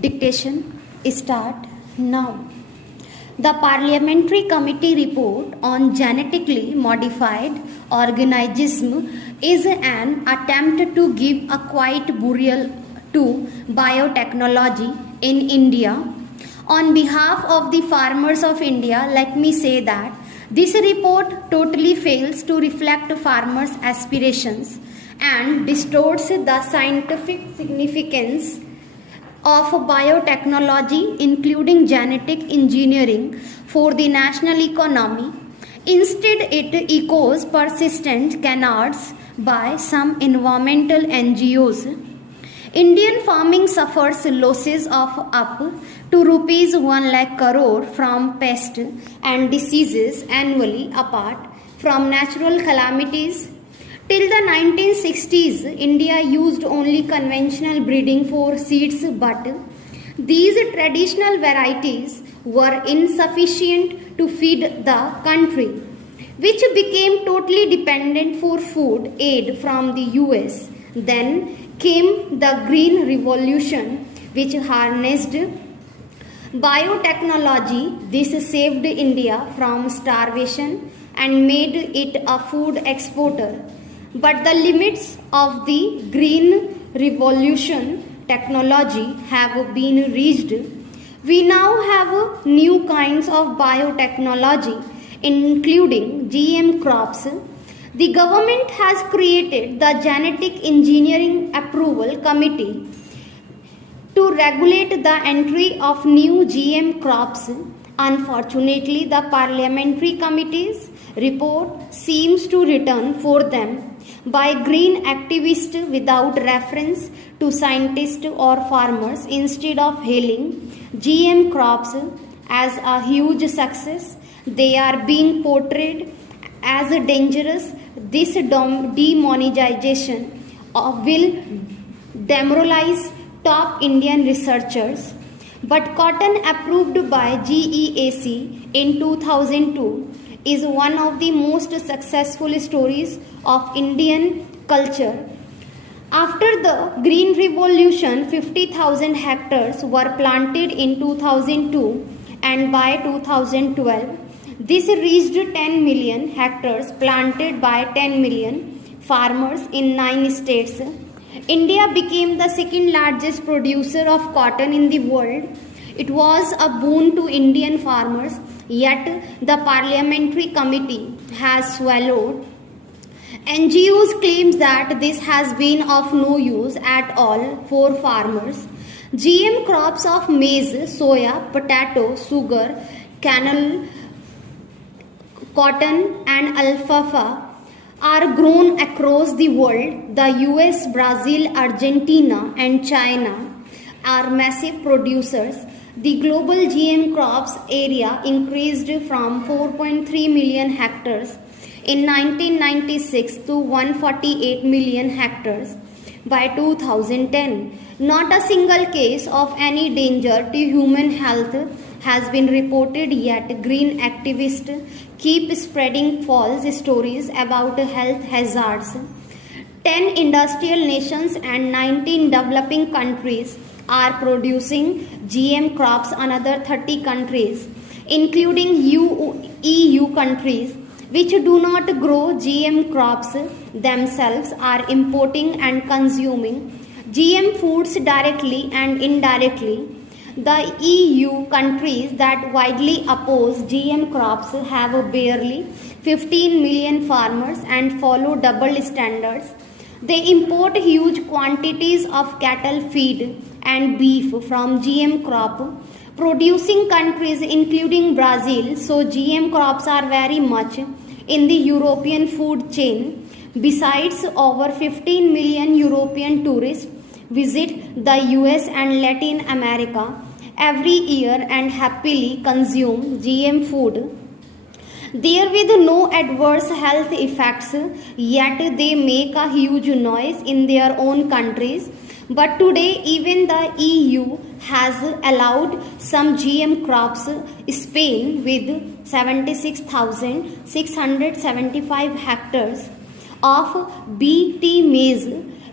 Dictation start now. The Parliamentary Committee report on genetically modified organisms is an attempt to give a quiet burial to biotechnology in India. On behalf of the farmers of India, let me say that this report totally fails to reflect farmers' aspirations and distorts the scientific significance of biotechnology, including genetic engineering, for the national economy. Instead, it echoes persistent canards by some environmental NGOs. Indian farming suffers losses of up to rupees 1 lakh crore from pests and diseases annually, apart from natural calamities. Till the 1960s, India used only conventional breeding for seeds, but these traditional varieties were insufficient to feed the country, which became totally dependent for food aid from the US. Then came the Green Revolution, which harnessed biotechnology. This saved India from starvation and made it a food exporter. But the limits of the Green Revolution technology have been reached. We now have new kinds of biotechnology, including GM crops. The government has created the Genetic Engineering Approval Committee to regulate the entry of new GM crops. Unfortunately, the parliamentary committee's report seems to return for them by green activists without reference to scientists or farmers. Instead of hailing GM crops as a huge success, they are being portrayed as dangerous. This demonetization will demoralize top Indian researchers. But cotton, approved by GEAC in 2002, is one of the most successful stories of Indian culture. After the Green Revolution, 50,000 hectares were planted in 2002, and by 2012, this reached 10 million hectares planted by 10 million farmers in 9 states. India became the second largest producer of cotton in the world. It was a boon to Indian farmers, yet the parliamentary committee has swallowed. NGOs claims that this has been of no use at all for farmers. GM crops of maize, soya, potato, sugar, canola, cotton and alfalfa are grown across the world. The US, Brazil, Argentina and China are massive producers. The global GM crops area increased from 4.3 million hectares in 1996 to 148 million hectares by 2010. Not a single case of any danger to human health has been reported yet. Green activists keep spreading false stories about health hazards. 10 industrial nations and 19 developing countries are producing GM crops. Another 30 countries, including EU countries, which do not grow GM crops themselves, are importing and consuming GM foods directly and indirectly. The EU countries that widely oppose GM crops have barely 15 million farmers and follow double standards. They import huge quantities of cattle feed and beef from GM crop producing countries, including Brazil. So GM crops are very much in the European food chain. Besides, over 15 million European tourists visit the US and Latin America every year and happily consume GM food there with no adverse health effects, yet they make a huge noise in their own countries. But today, even the EU has allowed some GM crops. Spain, with 76,675 hectares of BT maize,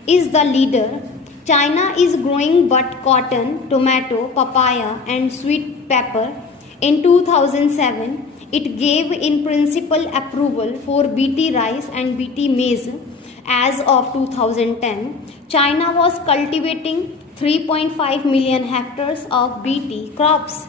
is the leader. China is growing but cotton, tomato, papaya, and sweet pepper. In 2007, it gave in principle approval for BT rice and BT maize. As of 2010, China was cultivating 3.5 million hectares of BT crops.